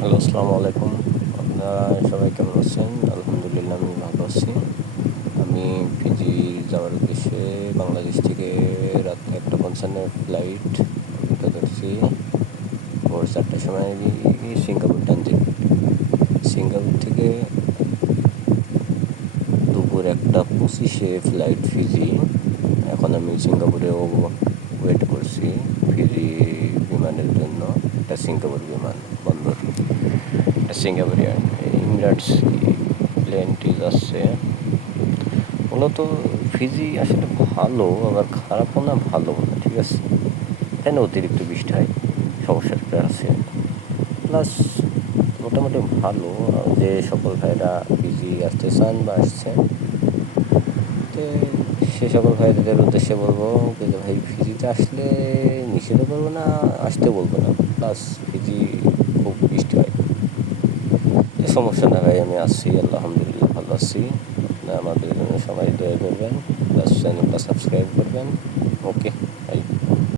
Hello, আসসালামু আলাইকুম। আপনারা সবাই কেমন আছেন? আলহামদুলিল্লাহ আমি ভালো আছি। আমি ফিজি যাওয়ার উদ্দেশ্যে বাংলাদেশ থেকে রাত 1:55 ফ্লাইট ধরছি। ভোর 4টার সময় সিঙ্গাপুর ট্রানজিট। সিঙ্গাপুর থেকে দুপুর 1:25-এ ফ্লাইট ফিজি। এখন আমি সিঙ্গাপুরেও ওয়েট করছি ফিজি বিমানের জন্য। এটা সিঙ্গাপুর বিমান বন্দর। এটা সিঙ্গাপুর এমিরেটস প্লেনটি যাচ্ছে। মূলত ফিজি আসলে ভালো, আবার খারাপও না, ভালোও না, ঠিক আছে। এখানে অতিরিক্ত বৃষ্টি হয়, সমস্যাটা আছে। প্লাস মোটামুটি ভালো। যে সকল ভাইরা ফিজি আসতে চান বা আসছেন, তো সে সকল ভাইদের উদ্দেশ্যে বলবো যে ভাই, ফিজিতে আসলে নিষেধও করবো না, আসতে বলবো না। প্লাস ফিজি খুব বৃষ্টি হয়, সমস্যা না ভাই, আমি আছি, আলহামদুলিল্লাহ ভালো আছি। আমাদের জন্য সবাই দয়া করবেন, প্লাস চ্যানেলটা সাবস্ক্রাইব করবেন। ওকে ভাই।